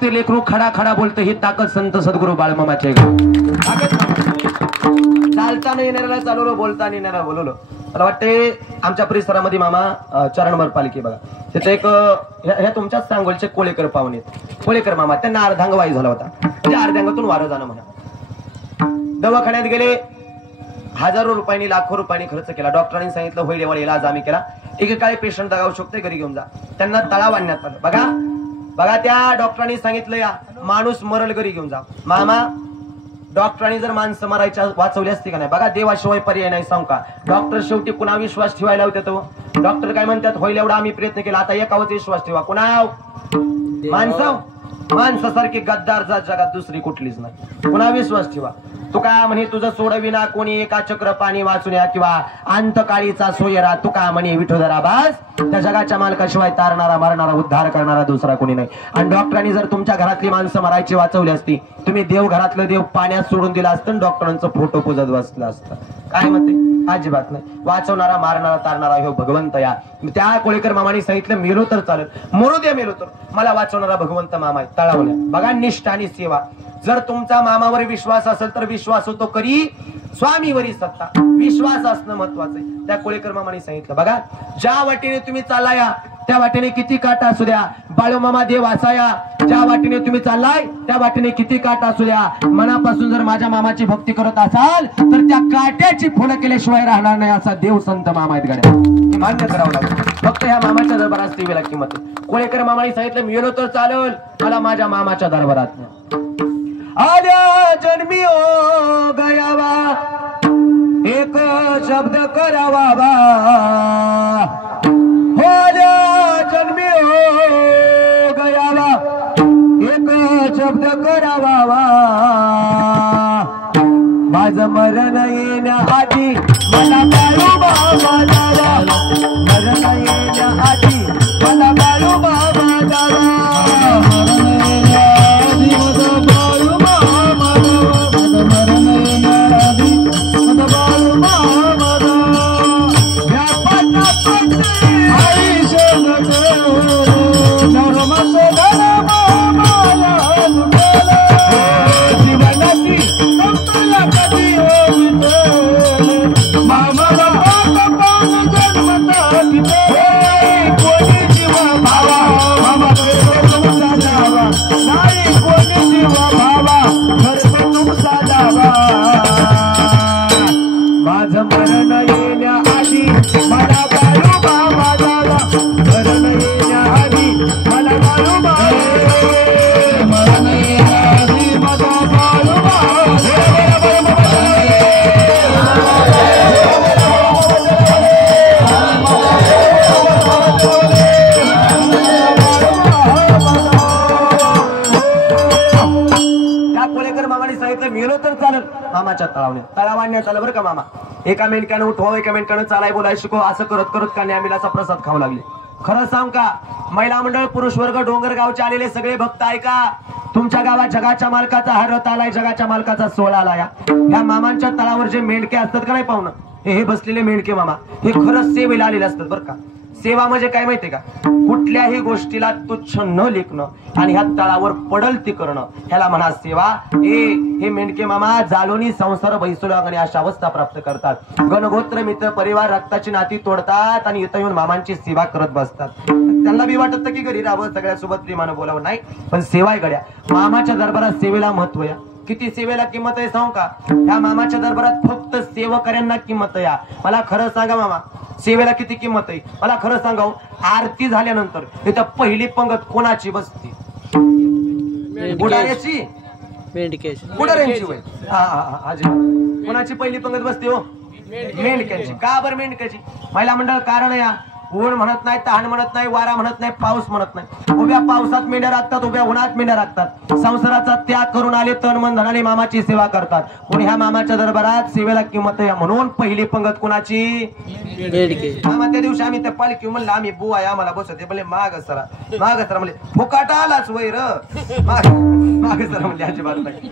ते लेकरू खडा खडा बोलतं ही ताकद संत सद्गुरू बाळमामाचे. चालताना येणाऱ्याला चालवलं, बोलताना येणाऱ्याला बोलवलं. मला वाटते आमच्या परिसरामध्ये मामा चरणभर पालखी बघा तिथे एक ह्या तुमच्याच सांगोलचे कोळेकर पाहुणे कोळेकर मामा, त्यांना अर्धांगवायू झाला होता. त्या अर्धांगातून वारं जाणं म्हणा. दवाखान्यात गेले, हजारो रुपयांनी लाखो रुपयांनी खर्च केला. डॉक्टरांनी सांगितलं होईल एवढा इलाज आम्ही केला. एकेकाळी पेशंट दगावू शकते, घरी घेऊन जा. त्यांना तळाव आणण्यात आलं. बघा बघा त्या डॉक्टरांनी सांगितलं या माणूस मरल, घरी घेऊन जा. मामा डॉक्टरांनी जर माणसं मारायच्या वाचवली असती का नाही. बघा देवाशिवाय पर्याय नाही सांगू का. डॉक्टर शेवटी कुणा विश्वास ठेवायला होते तो. डॉक्टर काय म्हणतात होईल एवढा आम्ही प्रयत्न केला, आता एकावरच विश्वास ठेवा. कुणा माणसासारखी गद्दार जात जगात दुसरी कुठलीच नाही. कुणा विश्वास ठेवा. तू का म्हणे तुझं सोडविना कोणी एका चक्र पाणी वाचूया किंवा अंतकाळीचा सोयरा. तू का म्हणे विठोदरा बास त्या जगाच्या मालकाशिवाय तारणारा मारणारा उद्धार करणारा दुसरा कोणी नाही. आणि डॉक्टरांनी जर तुमच्या घरातली माणसं मारायची वाचवली असती, तुम्ही देव घरातलं देव पाण्यात सोडून दिला असतं, डॉक्टरांचं फोटो पूजत बसलं असतं. काय म्हणते अजिबात नाही. वाचवणारा मारणारा तारणारा हे भगवंत या. त्या कोळेकर मामाने सांगितलं मेलो तर चालेल, मरू दे मेलो तर मला वाचवणारा भगवंत मामा आहे. तळावल्या बघा निष्ठा आणि सेवा. जर तुमचा मामावर विश्वास असेल तर विश्वास होतो करी स्वामीवरी सत्ता. विश्वास असणं महत्वाचं आहे. त्या कोळेकर मामाने सांगितलं बघा ज्या वाटेने तुम्ही चाललाय त्या वाटेने किती काटा असू द्या, बाळूमामा देव असाया. ज्या वाटेने तुम्ही चाललाय त्या वाटेने किती काटा असू द्या, मनापासून जर माझ्या मामाची भक्ती करत असाल तर त्या काट्याची फुलं केल्याशिवाय राहणार नाही असा देव संत मामा आहेत गड्या. मान्य करावं लागेल. फक्त ह्या मामाच्या दरबारात सेवेला किंमत. कोळेकर मामाने सांगितलं मिळलो तर चालेल, मला माझ्या मामाच्या दरबारात आल्या जन्मी हो गयावा एक शब्द करावा बा. आल्या जन्मी हो गयावा एक शब्द करावा. माझं मरण येण्याआधी मला बाळूबा जावा. मरण येण्याआधी मला बाळूबा जावा. मामाच्या तळावने तळावाण्यात आलं बरं का मामा. एका मेंढक्यानं उठवा, एका मेंढक्यानं चालाय बोलाय शिको. असं करत करत कन्या मिलाचा प्रसाद खाऊ लागले. खरं सांग का महिला मंडळ पुरुष वर्ग डोंगरगावचे आलेले सगळे भक्त ऐका. तुमच्या गावात जगाच्या मालकाचा हा रथ आलाय, जगाच्या मालकाचा सोहळा आलाय. या मामांच्या तळावर जे मेंढके असतात का नाही पाहुणं, हे बसलेले मेंढके मामा हे खरंच सेवेला आलेले असतात बरं का. सेवा म्हणजे काय माहितीये का, कुठल्याही गोष्टीला तुच्छ न लेखणं आणि ह्या तळावर पडल ती करणं, ह्याला म्हणा सेवा. हे मेंढके मामा जालोनी संसार बैसोलाग आणि अशा अवस्था प्राप्त करतात. गणगोत्र मित्र परिवार रक्ताची नाती तोडतात आणि इथं येऊन मामांची सेवा करत बसतात. त्यांना बी वाटत की घरी राहावं, सगळ्यासोबत प्रेमानं बोलावं, नाही पण सेवा आहे गड्या. मामाच्या दरबारात सेवेला महत्व या. किती सेवेला किंमत आहे सांगू का. ह्या मामाच्या दरबारात फक्त सेवकऱ्यांना किंमत या. मला खरं सांगा मामा सेवेला किती किंमत आहे मला खरं सांगाव. आरती झाल्यानंतर इथं पहिली पंगत कोणाची बसते? बुडाऱ्याची, बुडाऱ्यांची होय. कोणाची पहिली पंगत बसते हो? मेंढक्यांची. का बरं मेंढक्याची? महिला मंडळ कारण या ऊन म्हणत नाही, तहान म्हणत नाही, वारा म्हणत नाही, पाऊस म्हणत नाही. उभ्या पावसात मेंढ्या राखतात, उभ्या उन्हात मेंढ्या राखतात. संसाराचा त्याग करून आले, तन मन धनाने मामाची सेवा करतात. पण ह्या मामाच्या दरबारात सेवेला किंमत आहे म्हणून पहिली पंगत कोणाची? मामा त्या दिवशी आम्ही त्या पालखी म्हणलं आम्ही बुवा आहे आम्हाला बसवते बोले माग सरा माग सरा म्हणले फुकाटा आलाच वैर माग सरा म्हणले अजिबात नाही.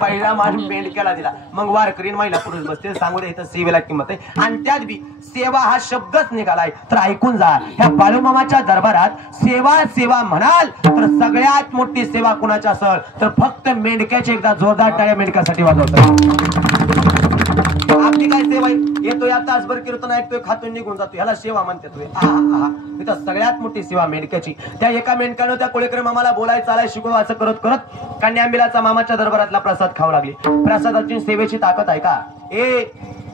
पहिला मान मेंढक्याला दिला, मग वारकरीन महिला पुरुष बसते. सांगू दे इथं सेवेला किंमत आहे. आणि त्यात बी सेवा हा शब्दच निघालाय. तर ऐकून जा, ह्या बाळूमामाच्या दरबारात सेवा सेवा म्हणाल तर सगळ्यात मोठी सेवा कुणाची असेल तर फक्त मेंढक्याची. एकदा जोरदार टाळ्या मेंढक्यासाठी वाजवतात. आपली काय सेवा येतोय आता तासभर कीर्तन ऐकतोय, खातून निघून जातो, ह्याला सेवा म्हणते तोय. तिथं सगळ्यात मोठी सेवा मेंढक्याची. त्या एका मेंढक्यानं त्या कोळेकर मामाला बोलाय चालाय शिकव असं करत करत कन्यामिलाचा मामाच्या दरबारातला प्रसाद खाऊ लागली. प्रसादाची सेवेची ताकद आहे का?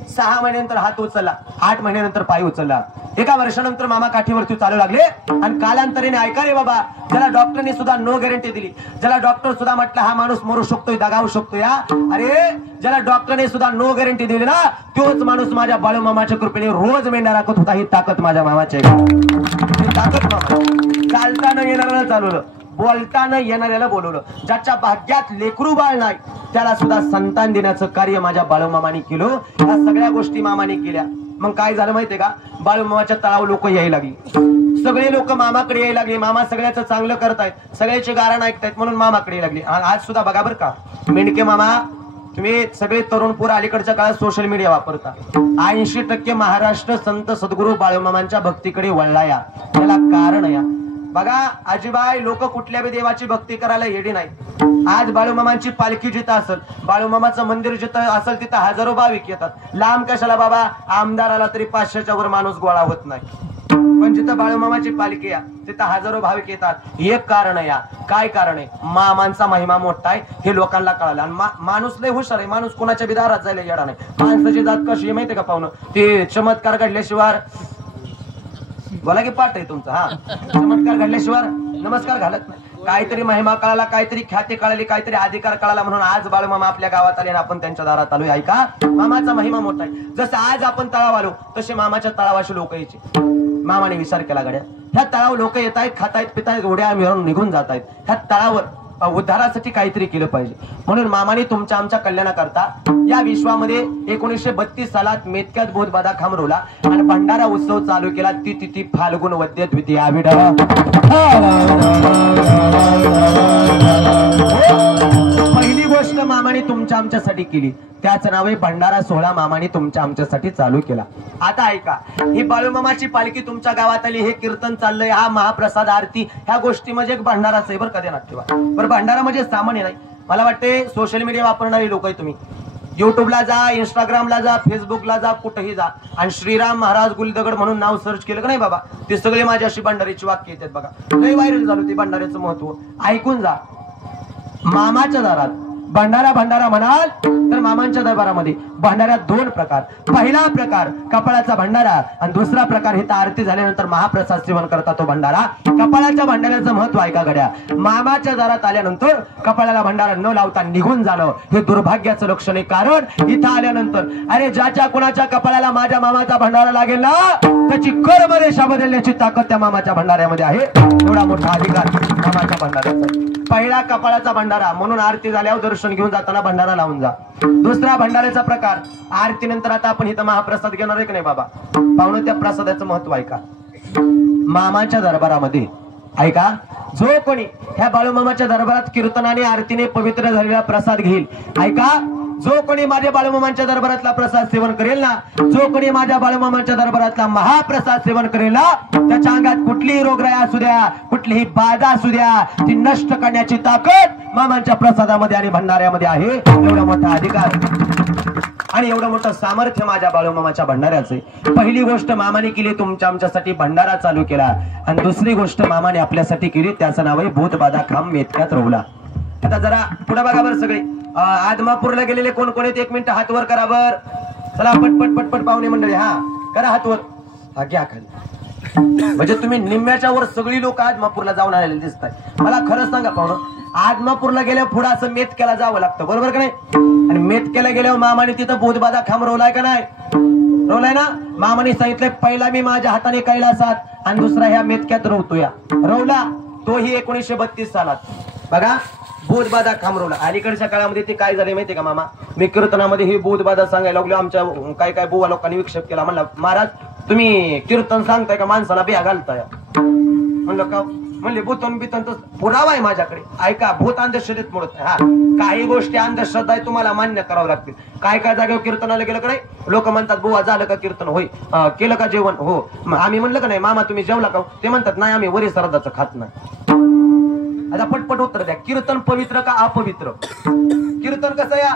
6 महिन्यानंतर हात उचलला, 8 महिन्यानंतर पाय उचलला, 1 वर्षानंतर मामा काठीवरती चालू लागले. आणि कालांतराने ऐका रे बाबा, ज्याला डॉक्टरने सुद्धा नो गॅरंटी दिली, ज्याला डॉक्टर सुद्धा म्हटलं हा माणूस मरू शकतोय, दगावू शकतो या, अरे ज्याला डॉक्टरने सुद्धा नो गॅरंटी दिली ना, तोच माणूस माझ्या बाळूमामाच्या कृपेने रोज मेंढा राखत होता. ही ताकद माझ्या मामाची आहे. ही ताकद मामा. चालताना येणाऱ्याला चालवलं, बोलताना येणाऱ्याला बोलवलं. ज्याच्या भाग्यात लेकरू बाळ नाही त्याला सुद्धा संतान देण्याचं कार्य माझ्या बाळूमामाने केलं. या सगळ्या गोष्टी मामाने केल्या. मग काय झालं माहितीये का? बाळूमामाच्या तळावर लोक यायला लागली, सगळे लोक मामाकडे यायला लागले. मामा सगळ्याचं चांगलं करतायत, सगळ्याचे गारण ऐकतायत म्हणून मामाकडे लागली. आज सुद्धा बघा बरं का मेंढके मामा, तुम्ही सगळे तरुण पोर अलीकडच्या काळात सोशल मीडिया वापरता. 80% महाराष्ट्र संत सद्गुरू बाळूमामांच्या भक्तीकडे वळला. याला कारण या बघा आजीबाई, लोक कुठल्या बी देवाची भक्ती करायला येडी नाही. आज बाळूमामांची पालखी जिथं असेल, बाळूमामाचं मंदिर जिथं असेल तिथं हजारो भाविक येतात. लांब कशाला बाबा, आमदाराला तरी 500च्या वर माणूस गोळा होत नाही. पण जिथं बाळूमामाची पालखी या तिथं हजारो भाविक येतात. एक कारण या. काय कारण आहे? मामांचा महिमा मोठा आहे हे लोकांना कळालं. आणि माणूस लय हुशार आहे. माणूस कोणाच्या बी दारात जायला येणार नाही. माणसाची जात कशी माहितीये का पाहुणं? ते चमत्कार घडल्याशिवाय, बोला की पाठ आहे तुमचा, हा चमत्कार घडल्याशिवाय नमस्कार घालत नाही. काहीतरी महिमा कळाला, काहीतरी ख्याती कळाली, काहीतरी अधिकार कळाला म्हणून आज बाळूमामा आपल्या गावात आले आणि आपण त्यांच्या दारात आलोय. ऐका, मामाचा महिमा मोठा आहे. जसं आज आपण तळाव आलो तसे मामाच्या तळावाशी लोक यायचे. मामाने विचार केला, गड्या ह्या तळावर लोक येत आहेत, खातायत पितायत, उड्या मिळून निघून जात आहेत, ह्या तळावर उद्धारासाठी काहीतरी केलं पाहिजे. म्हणून मामाने तुमच्या आमच्या कल्याणाकरता या विश्वामध्ये 1932 सालात मेतक्यात बोधबाधा खामरवला आणि भंडारा उत्सव चालू केला. ती तिथी फाल्गुन वद्य द्वितीय आविड. पहिली गोष्ट मामाने तुमच्या आमच्यासाठी केली, त्याच नावे भंडारा सोहळा मामाने तुमच्या आमच्यासाठी चालू केला. आता ऐका, ही बाळूमामाची पालखी तुमच्या गावात आली, हे कीर्तन चाललंय, हा महाप्रसाद आरती, ह्या गोष्टी म्हणजे एक भंडाराच आहे बरं. कधी ना ठेवा बरं, भंडारा म्हणजे सामान्य नाही. मला वाटते सोशल मीडिया वापरणारी लोक आहे तुम्ही, युट्यूबला जा, इंस्टाग्रामला जा, फेसबुकला जा, कुठेही जा आणि श्रीराम महाराज गुलदगड म्हणून नाव सर्च केलं का नाही बाबा, ते सगळे माझी अशी भंडारीची वाक्य येतात बघा. लय व्हायरल झालं ते भंडाऱ्याचं महत्व. ऐकून जा. मामाच्या दारात भंडारा भंडारा म्हणाल तर मामांच्या दरबारामध्ये भंडाऱ्यात 2 प्रकार. पहिला प्रकार कपाळाचा भंडारा आणि दुसरा प्रकार हिता आरती झाल्यानंतर महाप्रसाद सेवन करता तो भंडारा. कपाळाच्या भंडाऱ्याचं महत्व ऐका गड्या. मामाच्या दारात आल्यानंतर कपाळाला भंडारा न लावता निघून जाणं हे दुर्भाग्याचं लक्षण आहे. कारण इथं आल्यानंतर अरे ज्याच्या कोणाच्या कपाळाला माझ्या मामाचा भंडारा लागेल ना, त्याची कर्मरेषा बदलण्याची ताकद त्या मामाच्या भंडाऱ्यामध्ये आहे. एवढा मोठा अधिकार मामाच्या भंडाऱ्याचा. पहिला कपाळाचा भंडारा, म्हणून आरती झाल्यावर दर्शन घेऊन जाताना भंडारा लावून जा. दुसरा भंडाऱ्याचा प्रकार, आरती नंतर आता आपण इथं महाप्रसाद घेणार आहे की नाही बाबा, पाहुणं त्या प्रसादाचं महत्व ऐका. मामाच्या दरबारामध्ये ऐका, जो कोणी ह्या बाळूमामाच्या दरबारात कीर्तनाने आरतीने पवित्र झालेला प्रसाद घेईल, ऐका, जो कोणी माझ्या बाळूमामांच्या दरबारातला प्रसाद सेवन करेल ना, जो कोणी माझ्या बाळूमामांच्या दरबारातला महाप्रसाद सेवन करेल ना, त्याच्या अंगात कुठलीही रोगराई असू द्या, कुठलीही बाधा असू द्या, ती नष्ट करण्याची ताकद मामांच्या प्रसादामध्ये आणि भंडाऱ्यामध्ये आहे. एवढा मोठा अधिकार आणि एवढं मोठं सामर्थ्य माझ्या बाळूमामाच्या भंडाऱ्याचे. पहिली गोष्ट मामाने केली, तुमच्या आमच्यासाठी भंडारा चालू केला. आणि दुसरी गोष्ट मामाने आपल्यासाठी केली, त्याचं नाव आहे भूतबाधा खांब मेतक्यात रोवला. आता जरा पुढे बघा बरं सगळे. आदमापूरला गेलेले कोण कोण आहेत? 1 मिनिट हात वर करा बर. चला पटपट पटपट पाहुणे मंडळी, हा करा हात वर, हा घ्या खाली. म्हणजे तुम्ही निम्म्याच्या वर सगळी लोक आदमापूरला जाऊन आलेले दिसताय. मला खरंच सांगा पाहुणं, आदमापूरला गेल्यावर पुढे असं मेतक्याला जावं लागतं, बरोबर का नाही? आणि मेतक्याला गेल्यावर मामाने तिथं भूतबाधा खांब रोवलाय का नाही? रोवलाय ना. मामाने सांगितलंय पहिला मी माझ्या हाताने कैलासात आणि दुसरा ह्या मेतक्यात रोवतो. या रोवला तोही 1932 सालात बघा. भूतबाधा खांबरवला. अलीकडच्या काळामध्ये ते काय झाले माहितीये का मामा, मी कीर्तनामध्ये ही भूतबाधा सांगायला लागलो. आमच्या काय बुवा लोकांनी विक्षेप केला. म्हणला महाराज तुम्ही कीर्तन सांगताय का माणसाला बिया घालताय? म्हणलं का? म्हणले भूतन बितन तर पुरावा आहे माझ्याकडे. ऐका, भूत अंधश्रद्धेत मोडत नाही. हा, काही गोष्टी अंधश्रद्धा आहे, तुम्हाला मान्य करावं लागतील. काय काय जागेवर कीर्तनाला गेलं का नाही, लोक म्हणतात बुवा झालं का कीर्तन, होय केलं का जेवण, हो. आम्ही म्हणलं का नाही मामा तुम्ही जेवला का, ते म्हणतात नाही आम्ही वरी श्राद्धाचं खात नाही. आता पटपट उत्तर द्या, कीर्तन पवित्र का अपवित्र? कीर्तन कसं या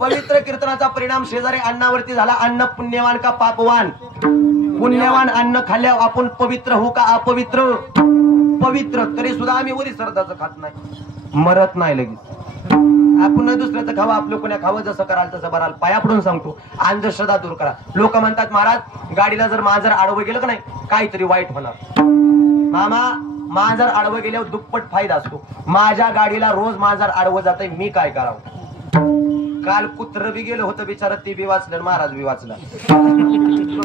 पवित्र. कीर्तनाचा परिणाम शेजारी अन्नावरती झाला. अन्न पुण्यवान का पापवान? पुण्यवान अन्न खाल्ल्यावर आपण पवित्र हो का अपवित्र? पवित्र. तरी सुद्धा आम्ही वरी श्राद्धाचं खात नाही, मरत नाही लगेच. आपण दुसऱ्याचं खावा, आपलं कोण्या खावं, जसं कराल तसं बराल. पाया पडून सांगतो, अंधश्रद्धा दूर करा. लोक म्हणतात महाराज गाडीला जर मांजर आडवं गेलं का नाही काहीतरी वाईट होणार. मामा, मांजर आडवं गेल्यावर दुप्पट फायदा असतो. माझ्या गाडीला रोज मांजर आडवं जातंय, मी काय करावं? काल कुत्र बी गेलं होतं बिचारा, ती बी वाचलं, महाराज बी वाचला.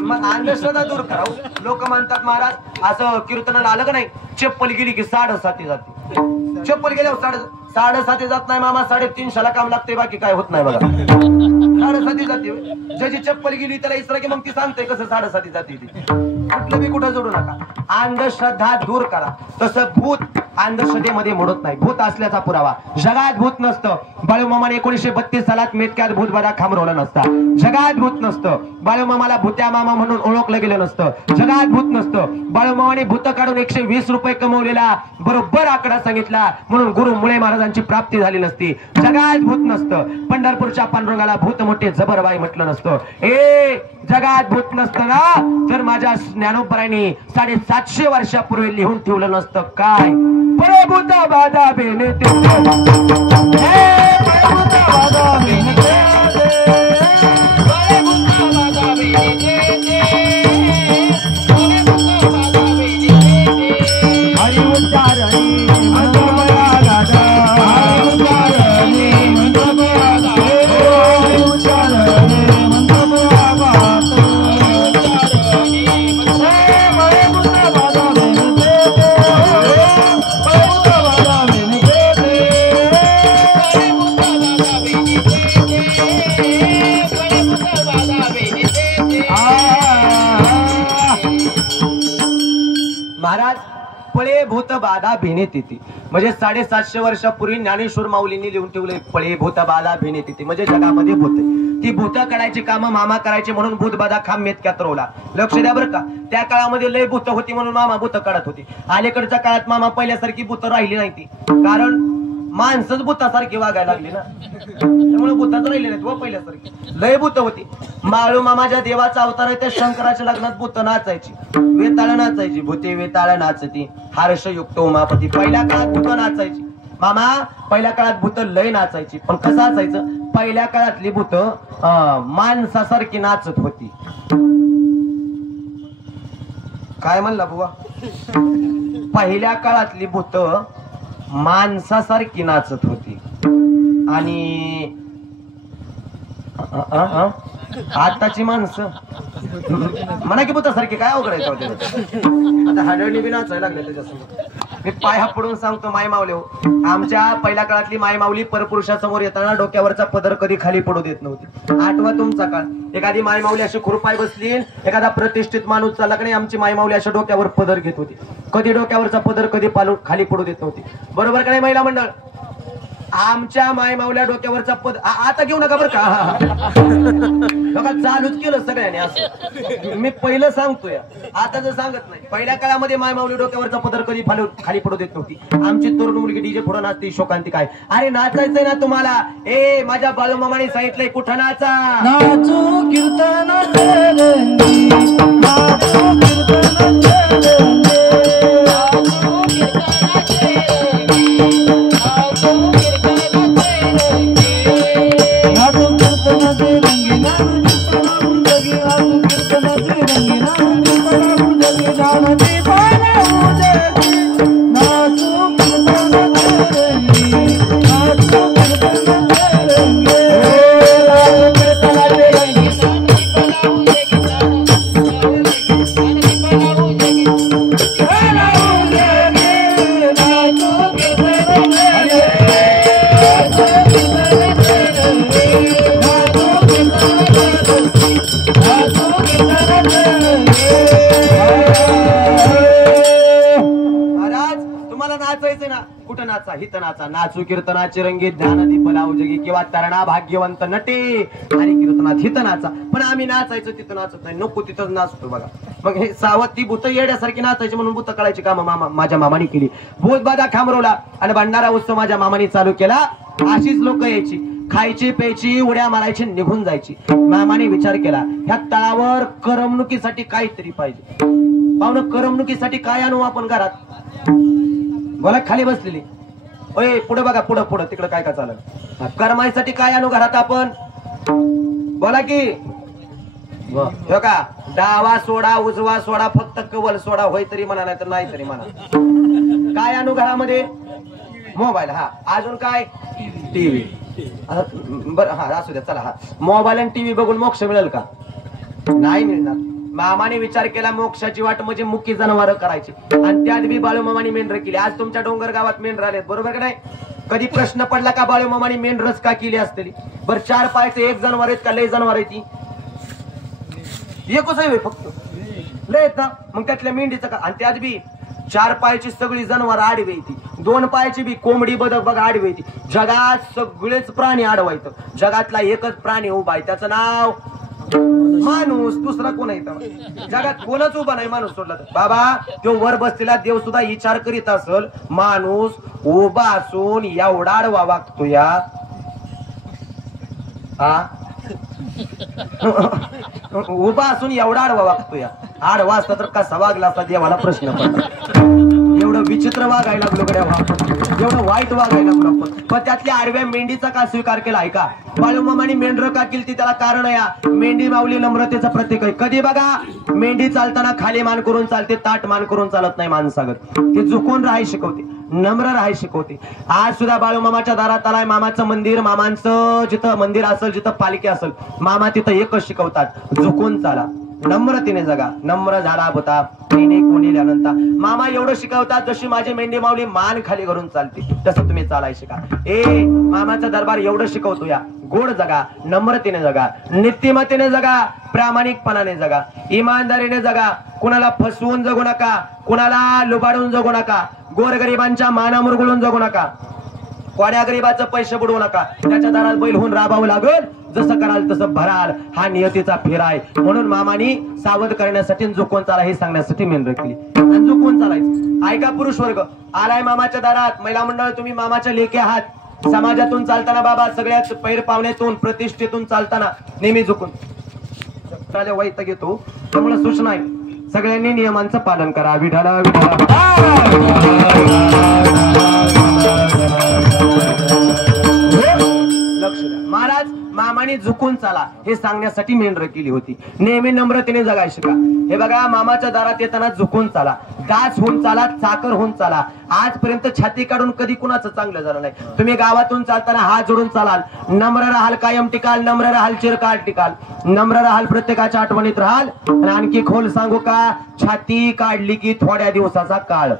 मग अंधश्रद्धा दूर करावं. लोक म्हणतात महाराज असं कीर्तनाला आलं का नाही चप्पल गेली की 7:30 जाते. चप्पल गेल्यावर 7:30 जात नाही मामा, 3:30 काम लागते, बाकी काय होत नाही बघा. 7:30 जाते. ज्याची चप्पल गेली त्याला इसरा की मग ती सांगते कसं 7:30 जाते ती. कुठलं बी कुठं जोडू नका. अंधश्रद्धा दूर करा. तसं भूत अंधश्रद्धेमध्ये मोडत नाही. भूत असल्याचा पुरावा, जगात भूत नसतं. बाळूमामाने 1932 सालात मेतक्यात भूतबाधा खांबरवलं नसता. जगात भूत नसतं. बाळूमामाला भूत्या मामा म्हणून ओळखलं गेलं नसतं. जगात भूत नसतं. बाळूमामाने भूत काढून 120 रुपये कमवलेला बरोबर आकडा सांगितला म्हणून गुरु मुळे महाराजांची प्राप्ती झाली नसती. जगात भूत नसतं. पंढरपूरच्या पांडुरंगाला भूत मोठे जबरबाई म्हटलं नसतं. जगात भूत नसतं ना तर माझ्या ज्ञानोबरायांनी 750 वर्षापूर्वी लिहून ठेवलं नसतं. काय भूता बाधा बेने महाराज पळे भूत बाधा भिनेत येते. म्हणजे 750 वर्षापूर्वी ज्ञानेश्वर माऊलींनी लिहून ठेवले पळे भूत बाधा भिनेत येते. म्हणजे जगामध्ये भूत ती भूत काढायची कामं मामा करायचे म्हणून भूत बाधा खांब मेतक्यात रोवला. लक्ष द्या बरं का, त्या काळामध्ये लय भूत होती म्हणून मामा भूत काढत होती. अलीकडच्या काळात मामा पहिल्यासारखी भूत राहिली नाही ती, कारण माणसंच भूतासारखी वागायला लागली ना, त्यामुळे भूताच राहिले नाहीत व पहिल्यासारखी. लय भूत होती. माळू मामाच्या देवाचा अवतार आहे त्या शंकराच्या लग्नात भूत नाचायची, वेताळ नाचायची. भूते वेताळ नाचती हर्षयुक्त उमापती. पहिल्या काळात भूत नाचायची मामा. पहिल्या काळात भूत लय नाचायची. पण कसं असायचं, पहिल्या काळातली भूत माणसासारखी नाचत होती. काय म्हणला बुवा? पहिल्या काळातली भूत माणसासारखी नाचत होती आणि आताची माणसं म्हणा की भूतासारखी काय अवघड आहे. आता हाडळणी बी नाचायला लागले त्याच्यासमोर. मी पाया पडून सांगतो माय माऊली हो, आमच्या पहिल्या काळातली माय माऊली परपुरुषासमोर येताना डोक्यावरचा पदर कधी खाली पडू देत नव्हती. आठवा तुमचा काळ. एखादी माय माऊली अशी खुरपाय बसली, एखादा प्रतिष्ठित माणूस चालला की नाही, आमची माय माऊली अशा डोक्यावर पदर घेत होती. कधी डोक्यावरचा पदर कधी खाली पडू देत नव्हती. बरोबर का नाही महिला मंडळ? आमच्या माय माऊल्या डोक्यावरचा पद आता घेऊ नका बरं का, चालूच केलं सगळ्यांनी असं. मी पहिलं सांगतोय, आता जर सांगत नाही. पहिल्या काळामध्ये माय माऊली डोक्यावरचा पदर कधी खाली पडू देत नव्हती. आमची तरुण मुलगी डीजे पुढे नाचती, शोकांती. काय अरे नाचायचंय ना तुम्हाला? माझ्या बाळूमामाने सांगितलंय कुठं नाचा. नाचू कीर्तन हितनाचा नाचू कीर्तनाची रंगी ज्ञानदीप लावू जगी किंवा तरणा भाग्यवंत नटे आणि कीर्तनात हितनाचा. पण आम्ही नाचायचो तिथं नाचत नाही, नको तिथं नाचतो बघा. मग हे सावत ती भूत येड्यासारखी नाचायची म्हणून भूत कळायची काम माझ्या मामाने केली. भूतबाधा खांबरवला आणि भंडारा उत्सव माझ्या मामाने चालू केला. अशीच लोक यायची, खायची प्यायची, उड्या मारायची, निघून जायची. मामाने विचार केला ह्या तळावर करमणुकीसाठी काहीतरी पाहिजे. पाहुणं करमणुकीसाठी काय आणू आपण घरात? बोला खाली बसलेली ओय पुढे बघा, पुढं पुढं तिकडं काय काय चाललं. करमाईसाठी काय आणू घरात आपण? बोला की हो का, डावा सोडा उजवा सोडा फक्त कवल सोडा, होय तरी म्हणा नाही तर नाही तरी म्हणा. काय आणू घरामध्ये? मोबाईल. हा अजून काय? टीव्ही. बरं हा असू द्या चला. हा मोबाईल आणि टीव्ही बघून मोक्ष मिळेल का? नाही मिळणार. मामाने विचार केला मोक्षाची वाट म्हणजे मुकी जनावर करायची आणि त्यात बी बाळूमामाने मेंढर केली. आज तुमच्या डोंगर गावात मेंढर आलेत बरोबर का नाही? कधी प्रश्न पडला का बाळूमामाने मेंढरच का केली असतेली? बरं चार पायचे एक जनावर आहेत का लय जनावर आहे? ती एकच आहे फक्त लय ना. मग त्यातल्या मेंढीचं का? आणि त्यात बी चार पायाची सगळी जनावर आडवी येते, दोन पायाची बी कोंबडी बदक बघा आडवी येते. जगात सगळेच प्राणी आडवायचं, जगातला एकच प्राणी उभा आहे त्याचं नाव माणूस. दुसरा कोण आहे जगात? कोणच उभा नाही माणूस सोडला तर. बाबा तो वर बसलेला देव सुद्धा विचार करीत असल माणूस उभा असून एवढा आडवा वागतो या. उभा असून एवढा आडवा वागतो या. आडवा असता तर कसा वागला असता देवाला प्रश्न पडला. एवढं विचित्र वागायला लागलो गड्या, एवढं वाईट वागायला लागलो आपण. पण त्यातल्या आडव्या मेंढीचा का स्वीकार केला आहे का? बाळूमामाने मेंढर का केली त्याला कारण आहे. मेंढी माऊली नम्रतेचं प्रतीक आहे. कधी बघा मेंढी चालताना खाली मान करून चालते, ताट मान करून चालत नाही माणसागत. ते झुकून राहाय शिकवते, नम्र राहाय शिकवते. आज सुद्धा बाळूमामाच्या दारात आलाय मामाचं मंदिर, मामांचं जिथं मंदिर असेल जिथं पालखी असेल मामा तिथं एकच शिकवतात, झुकून चाला, नम्रतेने जगा. नम्र झाला होता तिने कोणी त्यानंतर मामा एवढं शिकवतात जशी माझी मेंढी माऊली मान खाली करून चालते तसं तुम्ही चालाय शिका. मामाचा दरबार एवढं शिकवतो या. गोड जगा, नम्रतेने जगा, नीतिमत्तेने जगा, प्रामाणिकपणाने जगा, इमानदारीने जगा. कुणाला फसवून जगू नका, कुणाला लुबाडून जगू नका, गोरगरिबांच्या माना मुरगळून जगू नका, कोड्या गरीबाचं पैसे बुडवू नका. त्याच्या दारात बैल होऊन राबावं लागल, जसं कराल तसं भराल. हा नियतीचा फेरा आहे. म्हणून मामानी सावध करण्यासाठी झुकून चाला हे सांगण्यासाठी मेंढर केली. आणि झुकून चालायचं. ऐका पुरुष वर्ग आलाय मामाच्या दारात, महिला मंडळ तुम्ही मामाच्या लेकी आहात. समाजातून चालताना बाबा सगळ्याच पैर पावण्यातून प्रतिष्ठेतून चालताना नेहमी झुकून वाईट घेतो. त्यामुळे सूचना आहे सगळ्यांनी नियमांचं पालन करा. विठाला लक्ष द्या. महाराज मामाने झुकून चाला हे सांगण्यासाठी मेंढर केली होती. नेहमी नम्रतेने जगाय शिका. हे बघा मामाच्या दारात येताना झुकून चाला, दास होऊन चाला, चाकर होऊन चाला. आजपर्यंत छाती काढून कधी कुणाचं चांगलं झालं नाही. तुम्ही गावातून चालताना हात जोडून चालाल, नम्र राहाल, कायम टिकाल, नम्र राहाल, चिरकाल टिकाल, नम्र राहाल, प्रत्येकाच्या आठवणीत राहाल. आणि आणखी खोल सांगू का, छाती काढली की थोड्या दिवसाचा काळ.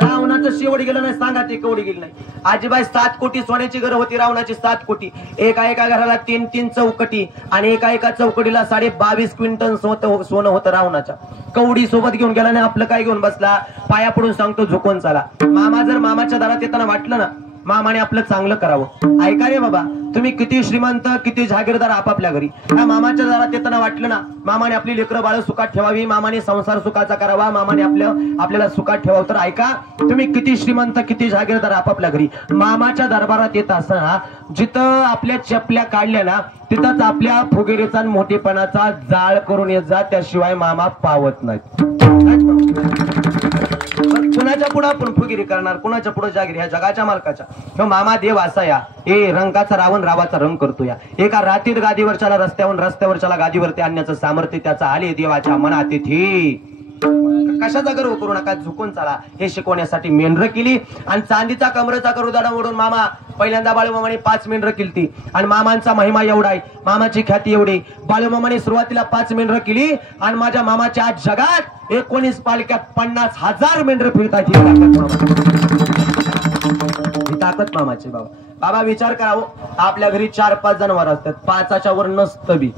रावणाचं शेवट गेलं नाही सांगा, ते कवडी गेली नाही. आजीबाई 7 कोटी सोन्याची घर होती रावणाची, 7 कोटी. एका घराला 3 चौकटी आणि एका चौकटीला 22.5 क्विंटल सोनं होतं रावणाच्या. कवडी सोबत घेऊन गेला नाही, आपलं काय घेऊन बसला. पाया पडून सांगतो झुकून चाला. मामा जर मामाच्या दारात येताना वाटलं ना मामाने आपलं चांगलं करावं, ऐका रे बाबा तुम्ही किती श्रीमंत किती जागीरदार आपापल्या घरी, त्या मामाच्या दारात येताना वाटलं ना मामाने आपली लेकरं बाळ सुखात ठेवावी, मामाने संसार सुखाचा करावा, मामाने आपल्याला सुखात ठेवावं, तर ऐका तुम्ही किती श्रीमंत किती जागीरदार आपापल्या घरी मामाच्या दरबारात येत असताना जिथं आपल्या चपल्या काढल्या ना तिथंच आपल्या फुगेरीचा मोठेपणाचा जाळ करून येत जा, त्याशिवाय मामा पावत नाहीत. कुणाच्या पुढे आपण फुगिरी करणार, कुणाच्या पुढे जागीर, ह्या जगाच्या मालकाच्या. तो मामा देव असा या रंगाचा रावण रावाचा रंग करतो या. एका रात्रीत गादीवरच्याला रस्त्यावरच्याला गादीवरती आणण्याचं सामर्थ्य त्याचा आले देवाच्या मनात येथे. कशाचा गर्व करू नका, झुकून चाला हे शिकवण्यासाठी मेंढर केली. आणि चांदीचा कमरेचा करुदाडा मोडून मामा पहिल्यांदा बाळूमामाने 5 मेंढर केली. आणि मामांचा महिमा एवढा आहे, मामाची ख्याती एवढी. बाळूमामाने सुरुवातीला 5 मेंढर केली आणि माझ्या मामाच्या आज जगात 19 पालख्यात 50,000 मेंढर फिरतात. ही ताकद मामाची. बाबा विचार करावं, आपल्या घरी 4-5 जनावर असतात, 5च्या वर नसतं बी,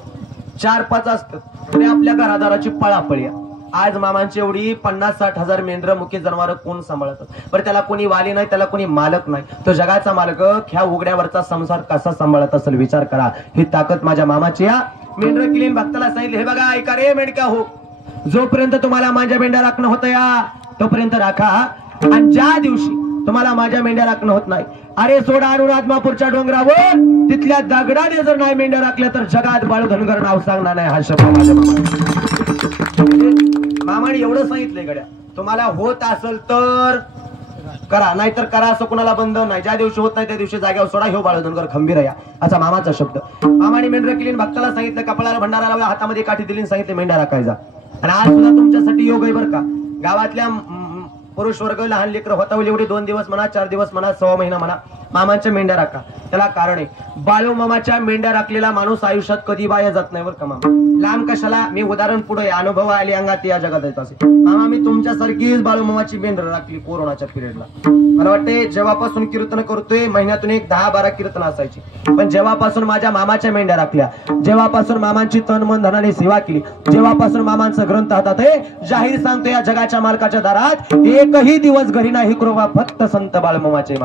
4-5 असतात तरी आपल्या घरादाराची पळापळी. आज मामांची एवढी 50-60 हजार मेंढर मुख्य जनावर कोण सांभाळतात? बरं त्याला कोणी वाली नाही, त्याला कोणी मालक नाही, तो जगाचा मालक ह्या उघड्यावरचा संसार कसा सांभाळत असेल विचार करा. ही ताकद माझ्या मामाची. या मेंढर किलीन भक्ताला सांगितले, हे बघा ऐका रे मेंढका हो, जोपर्यंत तुम्हाला माझ्या मेंढ्या राखणं होतं या तोपर्यंत राखा, आणि ज्या दिवशी तुम्हाला माझ्या मेंढ्या राखणं होत नाही, अरे सोडा आणून आदमापूरच्या डोंगरावर तिथल्या दगडाने जर नाही मेंढ्या राखल्या तर जगात बाळू धनगर नाव सांगणार नाही. हा शब्द माझ्या मामाने एवढं सांगितलंय गड्या, तुम्हाला होत असेल तर करा, नाहीतर करा असं कुणाला बंद नाही. ज्या दिवशी होत नाही त्या दिवशी जाग्यावर सोडा, ह्यो बाळू धनगर खंबीर या, असा मामाचा शब्द. मामाने मेंढर केली, भक्ताला सांगितलं, कपाळाला भंडारा लावला, हातामध्ये काठी दिली, सांगितले मेंढ्या राखायचा. आणि आज सुद्धा तुमच्यासाठी योग आहे बरं का. गावातल्या पुरुष वर्ग लहान लेकर होता एवढे 2 दिवस म्हणा, 4 दिवस म्हणा, 6 महिना म्हणा, मामांच्या मेंढ्या राखा. त्याला कारण आहे, बाळू मामाच्या मेंढ्या राखलेला माणूस आयुष्यात कधी बाया जात नाही बरं का. मामा लांब कशाला, मी उदाहरण पुढे अनुभव आले अंगात या जगात येत असे. मामा मी तुमच्यासारखीच बाळू मामाची मेंढर राखली कोरोनाच्या पिरियडला. मला वाटते जेव्हापासून कीर्तन करतोय महिन्यातून 10-12 कीर्तन असायची, पण जेव्हापासून माझ्या मामाच्या मेंढ्या राखल्या, जेव्हापासून मामांची तन मन धनाने सेवा केली, जेव्हापासून मामांचं ग्रंथ हातात आहे, जाहीर सांगतो या जगाच्या मालकाच्या दारात एकही दिवस घरी नाही कृपा फक्त संत बाळूमामाचे.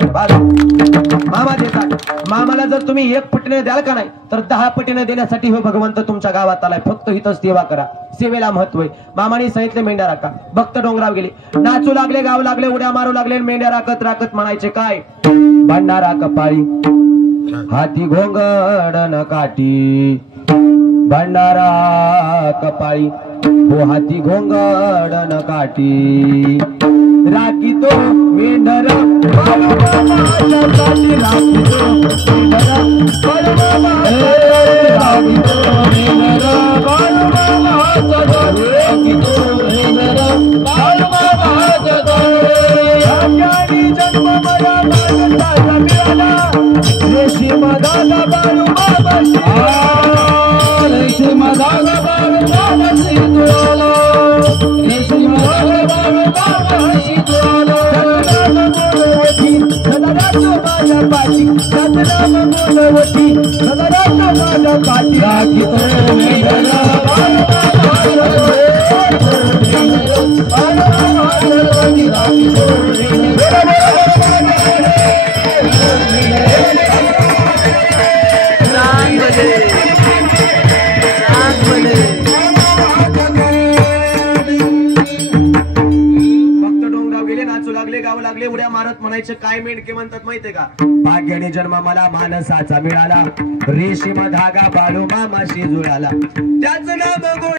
मामा देतात. मामाला जर तुम्ही 1 पटीने द्याल का नाही तर 10 पटीने देण्यासाठी हे भगवंत तुमच्या गावात आलाय. फक्त इथंच सेवा करा, सेवेला महत्व आहे. मामाने सांगितले मेंढ्या राखा. भक्त डोंगराव गेले, नाचू लागले, गाव लागले, उड्या मारू लागले, मेंढ्या राखत राखत म्हणायचे काय, भंडारा कपाळी हाती घोंगडन काठी, भंडारा कपाळी हो हाती घोंगडन काठी, राखी तो मेंढर बाळूमामाच्या काठी, राखी तो मेंढर राखी तो मेंढर बाळूमामाच्या काठी, राखी तो मेंढर बाळूमामाच्या काठी. अज्ञानी जन्म मला नागताचा मिळाला, रेशीम धागा बाळूमामाशी, रेशीम धागा बाळूमामाशी जुळाला, रेशीम धागा बाळूमामाशी जुळाला. माझ्या पाठी सतनाम बोलवती, माझ्या पाठी राखी तो मेंढर बाळूमामाच्या काठी, राखी तो मेंढर. गाव लागले, उड्या मारत म्हणायचे काय मेंढके म्हणतात माहितीये का, भाग्याने जन्म मला मानसाचा मिळाला, रेशीम धागा बाळूमामाशी जुळाला, त्याचं नाम